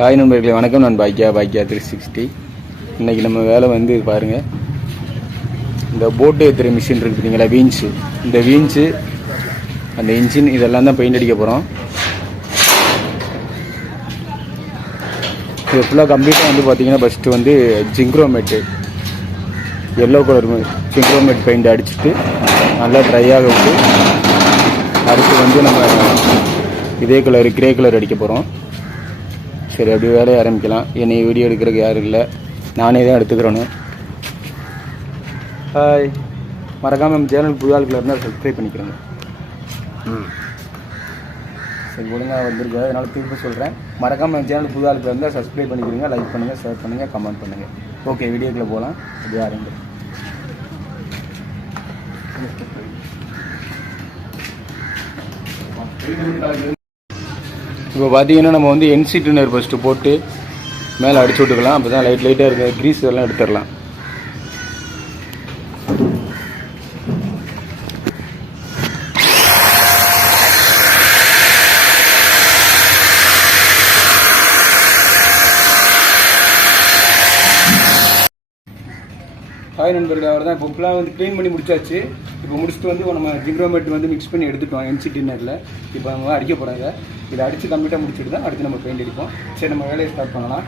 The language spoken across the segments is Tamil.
ஹாய் நண்பர்களே, வணக்கம். நான் பாக்கியா 360. இன்றைக்கி நம்ம வேலை வந்து பாருங்கள், இந்த போட்டு ஏற்றுற மிஷின் இருக்குது பார்த்தீங்களா, வீன்ஸு. இந்த வீன்ஸு, அந்த இன்ஜின், இதெல்லாம் தான் பெயிண்ட் அடிக்க போகிறோம். இது ஃபுல்லாக கம்ப்ளீட்டாக வந்து பார்த்திங்கன்னா, ஃபஸ்ட்டு வந்து ஜிங்க்ரோமேட்டு, எல்லோ கலர் ஜிங்க்ரோமேட் பெயிண்ட் அடிச்சுட்டு நல்லா ட்ரையாக விட்டு, அடுத்து வந்து நம்ம இதே கலர் கிரே கலர் அடிக்க போகிறோம். சரி, அப்படியே வேலையை ஆரம்பிக்கலாம். என்னை வீடியோ எடுக்கிறதுக்கு யாரும் இல்லை, நானே தான் எடுத்துக்கிறேன்னு. ஹாய், மறக்காமல் நம்ம சேனல் புது ஆட்கள் இருந்தால் சப்ஸ்கிரைப் பண்ணிக்கிறேங்க. சரி, ஒழுங்காக வந்திருக்கு, அதனால் திரும்ப சொல்கிறேன். மறக்காமல் நம்ம சேனல் புது ஆட்கள் இருந்தால் சப்ஸ்கிரைப் பண்ணிக்கிறீங்க, லைக் பண்ணுங்கள், ஷேர் பண்ணுங்கள், கமெண்ட் பண்ணுங்கள். ஓகே, வீடியோக்குள்ளே போகலாம். அப்படியே ஆரம்பி. இப்போ பார்த்தீங்கன்னா, நம்ம வந்து என்சி டின்னர் ஃபஸ்ட்டு போட்டு மேலே அடிச்சு விட்டுக்கலாம். அப்போ தான் லைட்டாக இருக்க க்ரீஸ் எல்லாம் எடுத்துடலாம். ஹாய் நண்பர்கள், அவர் தான் இப்போ ஃபுல்லாக வந்து க்ளீன் பண்ணி முடிச்சாச்சு. இப்போ முடிச்சுட்டு வந்து நம்ம ஜிங்க்ரோமேட் வந்து மிக்ஸ் பண்ணி எடுத்துட்டோம் என்சி டின்னரில். இப்போ நம்ம அடிக்க போகிறாங்க. இதை அடித்து கம்ப்ளீட்டாக முடிச்சுட்டு தான் அடுத்து நம்ம பெயிண்ட் அடிப்போம். சரி, நம்ம வேலையை ஸ்டார்ட் பண்ணலாம்.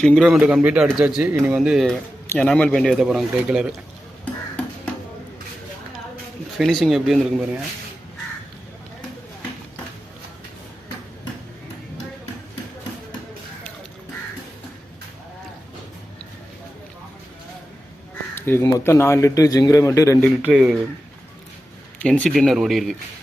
ஜிங்க்ரோமேட் கம்ப்ளீட்டாக அடித்தாச்சு. இனி வந்து எனாமல் பெயிண்ட் ஏற்ற போகிறாங்க, கிரே கலரு. ஃபினிஷிங் எப்படி வந்துருக்கும் பாருங்கள். இதுக்கு மொத்தம் 4 லிட்டரு ஜிங்க்ரோமேட்டு, 2 லிட்டரு என்சி டின்னர் ஓடி இருக்குது.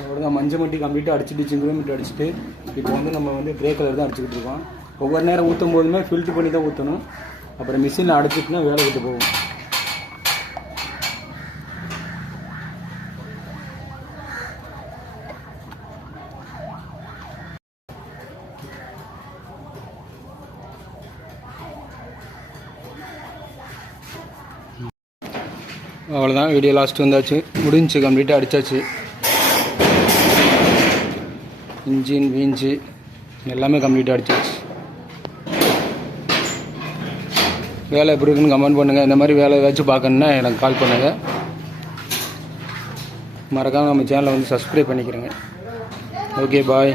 அவ்வளோதான், மஞ்சள் மட்டி கம்ப்ளீட்டாக அடிச்சுட்டு ஜிங்க்ரோமேட் அடிச்சுட்டு இப்போ வந்து நம்ம வந்து கிரே கலர் தான் அடிச்சுக்கிட்டு இருக்கோம். ஒவ்வொரு நேரம் ஊற்றும் போதுமே ஃபில்ட்ரு பண்ணி தான் ஊற்றணும். அப்புறம் மிஷினில் அடைச்சிட்டுனா வேலை விட்டு போகும். அவ்வளோதான், வீடியோ லாஸ்ட் வந்தாச்சு, முடிஞ்சு கம்ப்ளீட்டாக அடித்தாச்சு. இன்ஜின் வீஞ்சு எல்லாமே கம்ப்ளீட்டாக அடிச்சாச்சு. வேலை எப்படி இருக்குன்னு கமெண்ட் பண்ணுங்கள். இந்த மாதிரி வேலை ஏதாச்சும் பார்க்கணுன்னா எனக்கு கால் பண்ணுங்கள். மறக்காமல் நம்ம சேனலை வந்து சப்ஸ்கிரைப் பண்ணிக்கிறேங்க. Okay bye.